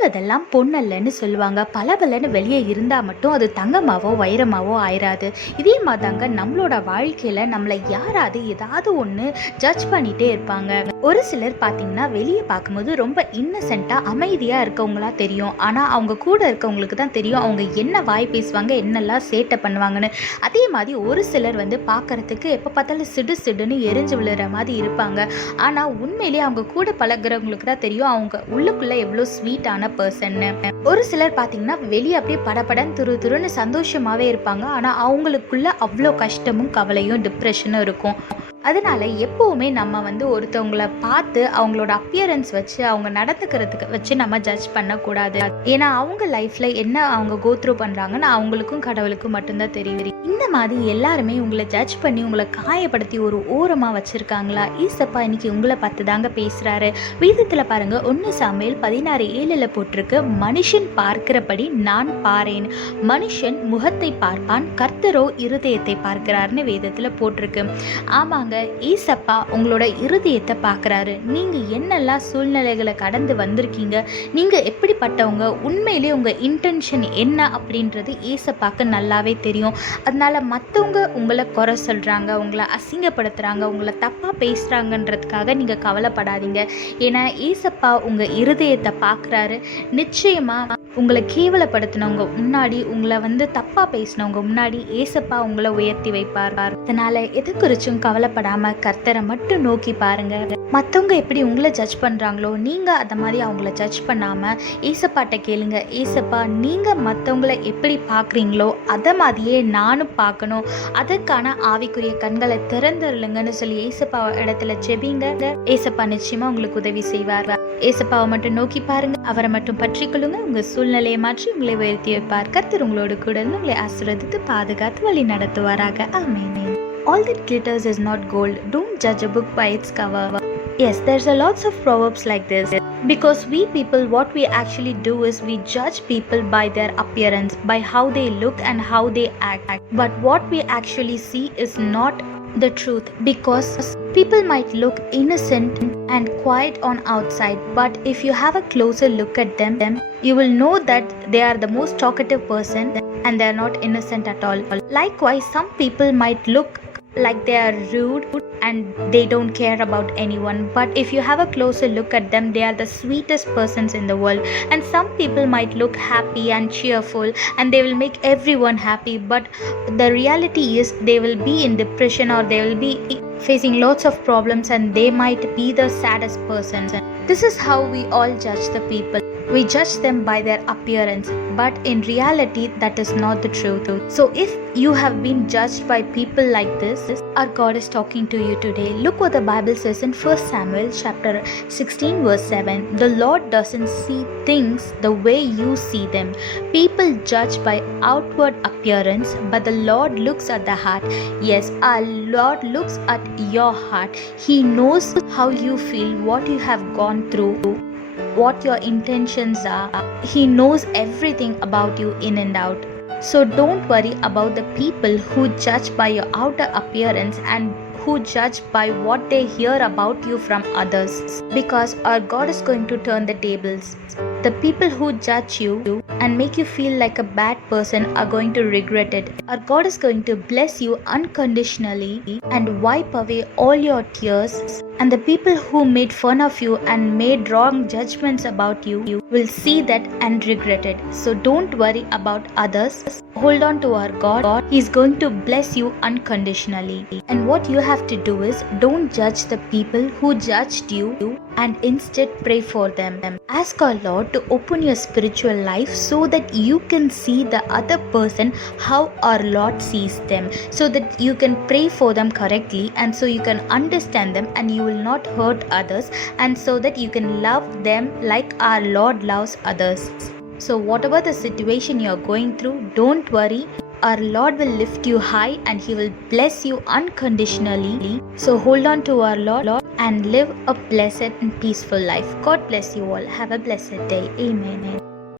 மின்னுவதெல்லாம் பொன்னல்லன்னு சொல்லுவாங்க. பலபலன்னு வெளியே இருந்தால் மட்டும் அது தங்கமாவோ வைரமாவோ ஆயிராது. இதே மாதிரிதாங்க நம்மளோட வாழ்க்கையில் நம்மளை யாராவது ஏதாவது ஒன்று ஜட்ஜ் பண்ணிகிட்டே இருப்பாங்க. ஒரு சிலர் பார்த்தீங்கன்னா வெளியே பார்க்கும்போது ரொம்ப இன்னசென்ட்டாக அமைதியாக இருக்கவங்களா தெரியும். ஆனால் அவங்க கூட இருக்கவங்களுக்கு தான் தெரியும் அவங்க என்ன வாய் பேசுவாங்க, என்னெல்லாம் சேட்டை பண்ணுவாங்கன்னு. அதே மாதிரி ஒரு சிலர் பார்க்குறதுக்கு எப்போ பார்த்தாலும் சிடு சிடுன்னு எரிஞ்சு விழுற மாதிரி இருப்பாங்க. ஆனால் உண்மையிலேயே அவங்க கூட பழகிறவங்களுக்கு தான் தெரியும் அவங்க உள்ளுக்குள்ளே எவ்வளோ ஸ்வீட்டான பர்சன்னு. ஒரு சிலர் பார்த்தீங்கன்னா வெளியே அப்படியே படபடன்னு துருன்னு சந்தோஷமாகவே இருப்பாங்க. ஆனால் அவங்களுக்குள்ள அவ்வளோ கஷ்டமும் கவலையும் டிப்ரெஷனும் இருக்கும். அதனால எப்போவுமே நம்ம ஒருத்தவங்களை பார்த்து அவங்களோட அப்பியரன்ஸ் வச்சு அவங்க நடந்துக்கிறதுக்கு வச்சு நம்ம ஜட்ஜ் பண்ணக்கூடாது. ஏன்னா அவங்க லைஃப்ல என்ன அவங்க கோ த்ரூ பண்றாங்கன்னு அவங்களுக்கும் கடவுளுக்கும் மட்டும்தான் தெரியும். இந்த மாதிரி எல்லாருமே உங்களை ஜட்ஜ் பண்ணி உங்களை காயப்படுத்தி ஒரு ஓரமா வச்சிருக்காங்களா? ஈசப்பா இன்னைக்கு உங்களை பார்த்து தாங்க பேசுறாரு. வேதத்துல பாருங்க, 1 சாமுவேல் 16:7 போட்டிருக்கு, மனுஷன் பார்க்கிறபடி நான் பாரேன், மனுஷன் முகத்தை பார்ப்பான், கர்த்தரோ இருதயத்தை பார்க்கிறார்னு வேதத்துல போட்டிருக்கு. ஆமாங்க, ஈசப்பா உங்களோட இருதயத்தை பார்க்குறாரு. நீங்கள் என்னெல்லாம் சூழ்நிலைகளை கடந்து வந்திருக்கீங்க, நீங்கள் எப்படிப்பட்டவங்க, உண்மையிலே உங்கள் இன்டென்ஷன் என்ன அப்படின்றது ஈசப்பாக்கு நல்லாவே தெரியும். அதனால மற்றவங்க உங்களை குறை சொல்கிறாங்க, உங்களை அசிங்கப்படுத்துகிறாங்க, உங்களை தப்பாக பேசுகிறாங்கன்றதுக்காக நீங்கள் கவலைப்படாதீங்க. ஏன்னா ஈசப்பா உங்கள் இருதயத்தை பார்க்குறாரு. நிச்சயமாக உங்களை கேவலப்படுத்தினவங்க முன்னாடி, உங்களை தப்பாக பேசினவங்க முன்னாடி ஏசப்பா உங்களை உயர்த்தி வைப்பார். அதனால எது குறிச்சும் கவலைப்படாம கர்த்தரை மட்டும் நோக்கி பாருங்க. மற்றவங்க எப்படி உங்களை ஜட்ஜ் பண்ணுறாங்களோ நீங்கள் அதை மாதிரி அவங்கள ஜட்ஜ் பண்ணாமல் ஏசப்பாட்ட கேளுங்க. ஏசப்பா நீங்கள் மற்றவங்கள எப்படி பார்க்குறீங்களோ அதை மாதிரியே நானும் பார்க்கணும், அதற்கான ஆவிக்குரிய கண்களை திறந்துருளுங்கன்னு சொல்லி ஏசப்பா இடத்துல செபிங்க. ஏசப்பா நிச்சயமாக உங்களுக்கு உதவி செய்வார். ஏசப்பாவை மட்டும் நோக்கி பாருங்க, அவரை மட்டும் பற்றி கொள்ளுங்க. உங்கள் சூழ்நிலையை மாற்றி உங்களை உயர்த்தி வைப்பார். கர்த்தர் உங்களோடு கூட இருந்து உங்களை ஆசீர்வதித்து பாதுகாத்து வழி நடத்துவாராக. ஆமென். All that glitters is not gold. Don't judge a book by its cover. Yes, there's a lots of proverbs like this. Because we people, what we actually do is we judge people by their appearance, by how they look and how they act. But what we actually see is not the truth, because people might look innocent and quiet on outside, but if you have a closer look at them, you will know that they are the most talkative person and they are not innocent at all. Likewise, some people might look like they are rude and they don't care about anyone, but if you have a closer look at them, they are the sweetest persons in the world. And some people might look happy and cheerful and they will make everyone happy, but the reality is they will be in depression or they will be facing lots of problems and they might be the saddest persons. This is how we all judge the people. We judge them by their appearance, but in reality that is not the truth. So if you have been judged by people like this, our God is talking to you today. Look what the Bible says in 1 Samuel chapter 16 verse 7. The Lord doesn't see things the way you see them. People judge by outward appearance, but the Lord looks at the heart. Yes, our Lord looks at your heart. He knows how you feel, what you have gone through, what your intentions are. He knows everything about you in and out. So don't worry about the people who judge by your outer appearance and who judge by what they hear about you from others, because our God is going to turn the tables. The people who judge you and make you feel like a bad person are going to regret it. Our God is going to bless you unconditionally and wipe away all your tears. And the people who made fun of you and made wrong judgments about you will see that and regret it. So don't worry about others. Hold on to our God. He is going to bless you unconditionally. And what you have to do is don't judge the people who judged you and instead pray for them. Ask our Lord to open your spiritual life so that you can see the other person how our Lord sees them, so that you can pray for them correctly and so you can understand them and you will not hurt others, and so that you can love them like our Lord loves others. So whatever the situation you are going through, don't worry. Our Lord will lift you high and He will bless you unconditionally. So hold on to our Lord and live a blessed and peaceful life. God bless you all. Have a blessed day. Amen.